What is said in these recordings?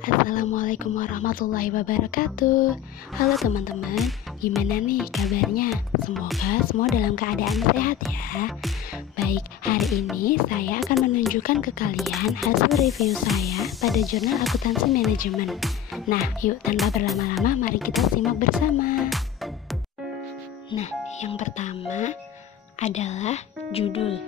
Assalamualaikum warahmatullahi wabarakatuh. Halo teman-teman, gimana nih kabarnya? Semoga semua dalam keadaan sehat ya. Baik, hari ini saya akan menunjukkan ke kalian hasil review saya pada jurnal akuntansi manajemen. Nah, yuk tanpa berlama-lama mari kita simak bersama. Nah, yang pertama adalah judul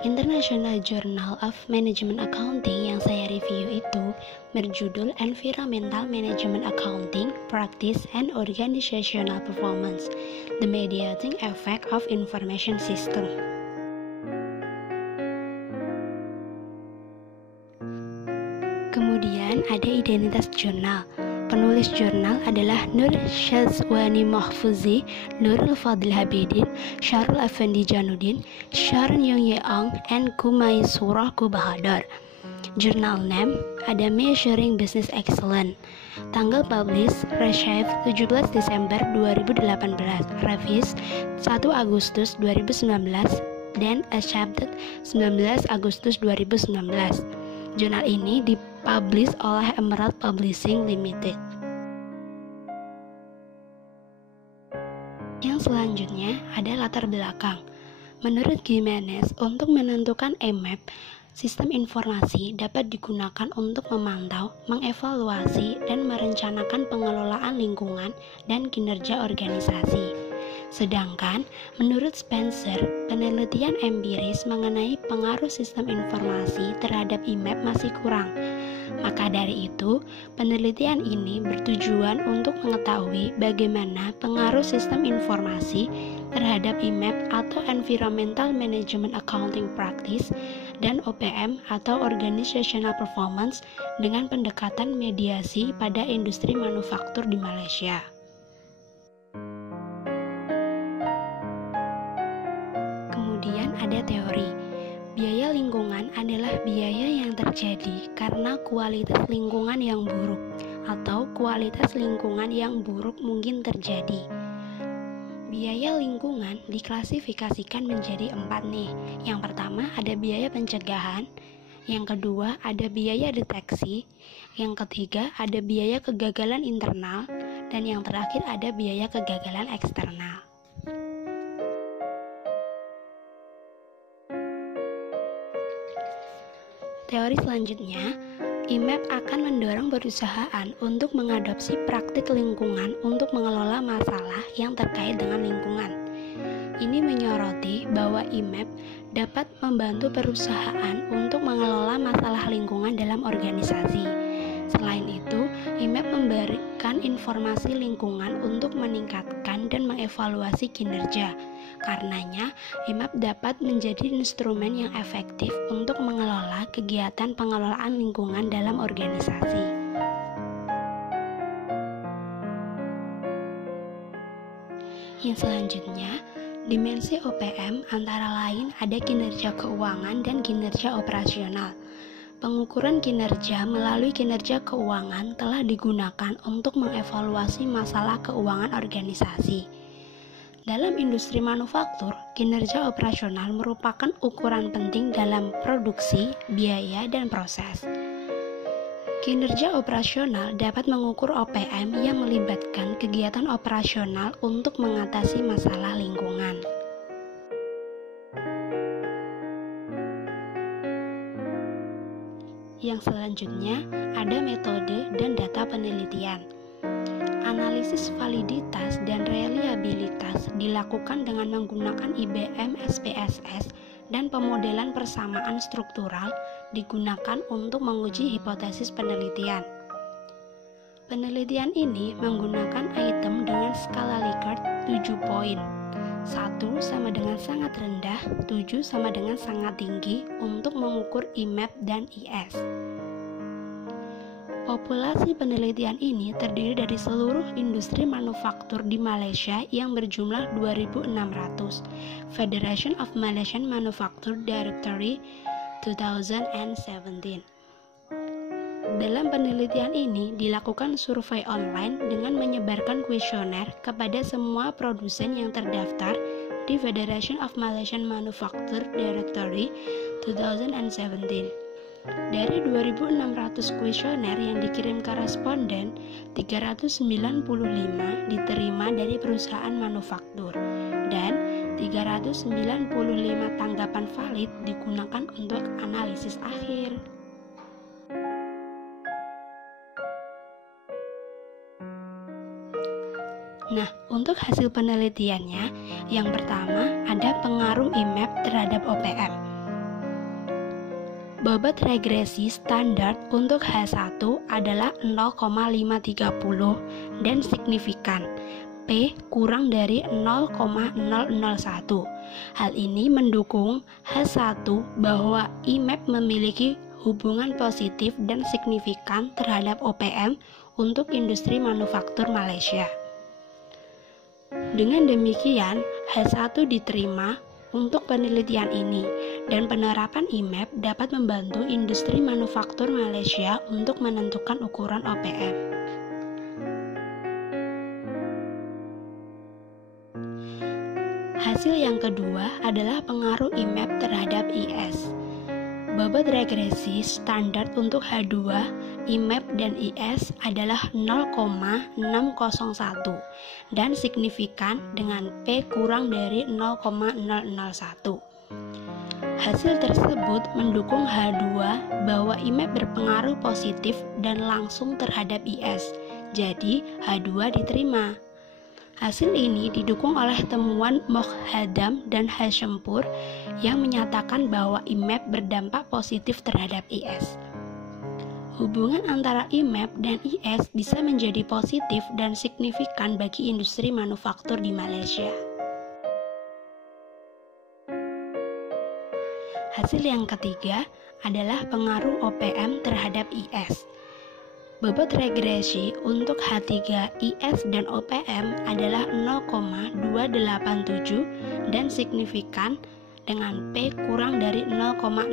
International Journal of Management Accounting yang saya review itu berjudul Environmental Management Accounting Practice and Organizational Performance: The Mediating Effect of Information System. Kemudian ada identitas jurnal. Penulis jurnal adalah Nur Syazwani Mahfuzi, Nurul Fadil Habibin, Syarul Effendi Janudin, Sharon Yung Yeong, and Kumai Surah Kubahadar. Jurnal name ada Measuring Business Excellence. Tanggal publish Reshape 17 Desember 2018, Revise 1 Agustus 2019, dan Accepted 19 Agustus 2019. Jurnal ini dipublish oleh Emerald Publishing Limited. Yang selanjutnya ada latar belakang. Menurut Gimenez, untuk menentukan EMAP, sistem informasi dapat digunakan untuk memantau, mengevaluasi, dan merencanakan pengelolaan lingkungan dan kinerja organisasi. Sedangkan, menurut Spencer, penelitian empiris mengenai pengaruh sistem informasi terhadap IMAP masih kurang. Maka dari itu, penelitian ini bertujuan untuk mengetahui bagaimana pengaruh sistem informasi terhadap IMAP atau Environmental Management Accounting Practice dan OPM atau Organizational Performance dengan pendekatan mediasi pada industri manufaktur di Malaysia. Kemudian ada teori. Biaya lingkungan adalah biaya yang terjadi karena kualitas lingkungan yang buruk atau kualitas lingkungan yang buruk mungkin terjadi. Biaya lingkungan diklasifikasikan menjadi 4 nih. Yang pertama ada biaya pencegahan, yang kedua ada biaya deteksi, yang ketiga ada biaya kegagalan internal, dan yang terakhir ada biaya kegagalan eksternal. Teori selanjutnya, IMAP akan mendorong perusahaan untuk mengadopsi praktik lingkungan untuk mengelola masalah yang terkait dengan lingkungan. Ini menyoroti bahwa IMAP dapat membantu perusahaan untuk mengelola masalah lingkungan dalam organisasi. Selain itu, IMAP memberikan informasi lingkungan untuk meningkatkan dan mengevaluasi kinerja. Karenanya, IMAP dapat menjadi instrumen yang efektif untuk mengelola kegiatan pengelolaan lingkungan dalam organisasi. Yang selanjutnya, dimensi OPM antara lain ada kinerja keuangan dan kinerja operasional. Pengukuran kinerja melalui kinerja keuangan telah digunakan untuk mengevaluasi masalah keuangan organisasi. Dalam industri manufaktur, kinerja operasional merupakan ukuran penting dalam produksi, biaya, dan proses. Kinerja operasional dapat mengukur OPM yang melibatkan kegiatan operasional untuk mengatasi masalah lingkungan. Yang selanjutnya ada metode dan data penelitian. Analisis validitas dan reliabilitas dilakukan dengan menggunakan IBM SPSS dan pemodelan persamaan struktural digunakan untuk menguji hipotesis penelitian. Penelitian ini menggunakan item dengan skala Likert 7 poin. 1 sama dengan sangat rendah, 7 sama dengan sangat tinggi untuk mengukur IMAP dan IS. Populasi penelitian ini terdiri dari seluruh industri manufaktur di Malaysia yang berjumlah 2.600. Federation of Malaysian Manufacture Directory 2017. Dalam penelitian ini dilakukan survei online dengan menyebarkan kuesioner kepada semua produsen yang terdaftar di Federation of Malaysian Manufacture Directory 2017. Dari 2.600 kuesioner yang dikirim ke responden, 395 diterima dari perusahaan manufaktur dan 395 tanggapan valid digunakan untuk analisis akhir. Nah, untuk hasil penelitiannya, yang pertama ada pengaruh IMAP terhadap OPM. Bobot regresi standar untuk H1 adalah 0,530 dan signifikan, P kurang dari 0,001. Hal ini mendukung H1 bahwa IMAP memiliki hubungan positif dan signifikan terhadap OPM untuk industri manufaktur Malaysia. Dengan demikian, H1 diterima untuk penelitian ini, dan penerapan IMAP dapat membantu industri manufaktur Malaysia untuk menentukan ukuran OPM. Hasil yang kedua adalah pengaruh IMAP terhadap IS. Bobot regresi standar untuk H2, IMAP dan IS adalah 0,601 dan signifikan dengan P kurang dari 0,001. Hasil tersebut mendukung H2 bahwa IMAP berpengaruh positif dan langsung terhadap IS, jadi H2 diterima. Hasil ini didukung oleh temuan Moghadam dan Hashempur yang menyatakan bahwa IMAP berdampak positif terhadap IS. Hubungan antara IMAP dan IS bisa menjadi positif dan signifikan bagi industri manufaktur di Malaysia. Hasil yang ketiga adalah pengaruh OPM terhadap IS. Bobot regresi untuk H3, IS, dan OPM adalah 0,287 dan signifikan dengan P kurang dari 0,05.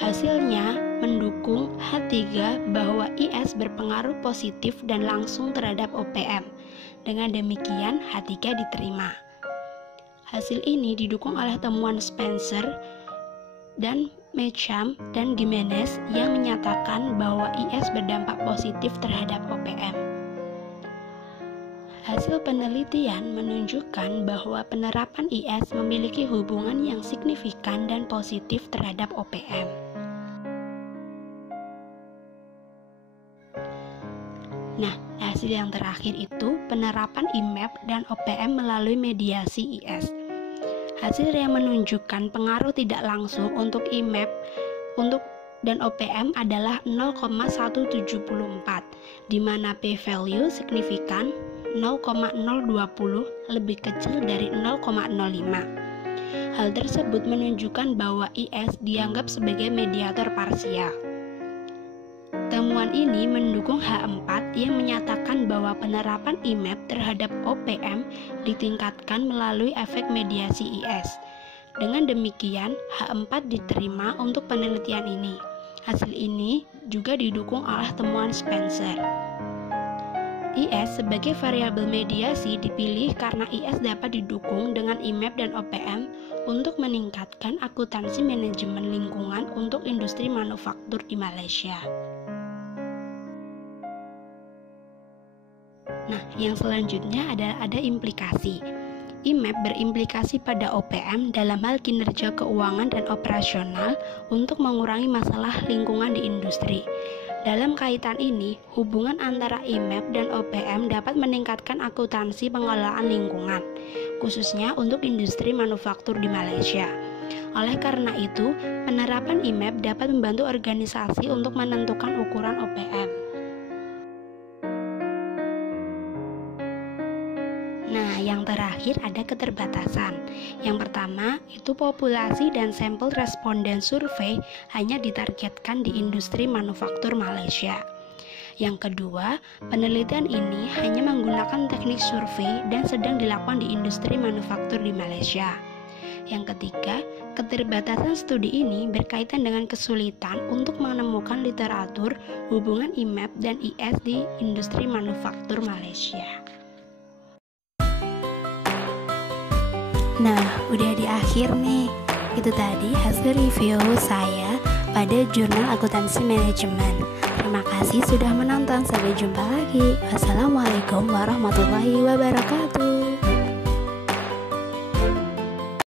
Hasilnya mendukung H3 bahwa IS berpengaruh positif dan langsung terhadap OPM. Dengan demikian, H3 diterima. Hasil ini didukung oleh temuan Spencer dan Meacham dan Gimenez yang menyatakan bahwa IS berdampak positif terhadap OPM. Hasil penelitian menunjukkan bahwa penerapan IS memiliki hubungan yang signifikan dan positif terhadap OPM. Nah, hasil yang terakhir itu penerapan IMAP dan OPM melalui mediasi IS. Hasil yang menunjukkan pengaruh tidak langsung untuk IMAP dan OPM adalah 0,174, di mana p-value signifikan 0,020 lebih kecil dari 0,05. Hal tersebut menunjukkan bahwa IS dianggap sebagai mediator parsial. Temuan ini mendukung H4 yang menyatakan bahwa penerapan IMAP terhadap OPM ditingkatkan melalui efek mediasi IS. Dengan demikian, H4 diterima untuk penelitian ini. Hasil ini juga didukung oleh temuan Spencer. IS sebagai variabel mediasi dipilih karena IS dapat didukung dengan IMAP dan OPM untuk meningkatkan akuntansi manajemen lingkungan untuk industri manufaktur di Malaysia. Nah, yang selanjutnya ada implikasi. IMAP berimplikasi pada OPM dalam hal kinerja keuangan dan operasional untuk mengurangi masalah lingkungan di industri. Dalam kaitan ini, hubungan antara IMAP dan OPM dapat meningkatkan akuntansi pengelolaan lingkungan, khususnya untuk industri manufaktur di Malaysia. Oleh karena itu, penerapan IMAP dapat membantu organisasi untuk menentukan ukuran OPM. Nah, yang terakhir ada keterbatasan. Yang pertama, itu populasi dan sampel responden survei hanya ditargetkan di industri manufaktur Malaysia. Yang kedua, penelitian ini hanya menggunakan teknik survei dan sedang dilakukan di industri manufaktur di Malaysia. Yang ketiga, keterbatasan studi ini berkaitan dengan kesulitan untuk menemukan literatur hubungan IMAP dan IS di industri manufaktur Malaysia. Nah, udah di akhir nih. Itu tadi hasil review saya pada Jurnal Akuntansi Manajemen. Terima kasih sudah menonton, sampai jumpa lagi. Wassalamualaikum warahmatullahi wabarakatuh.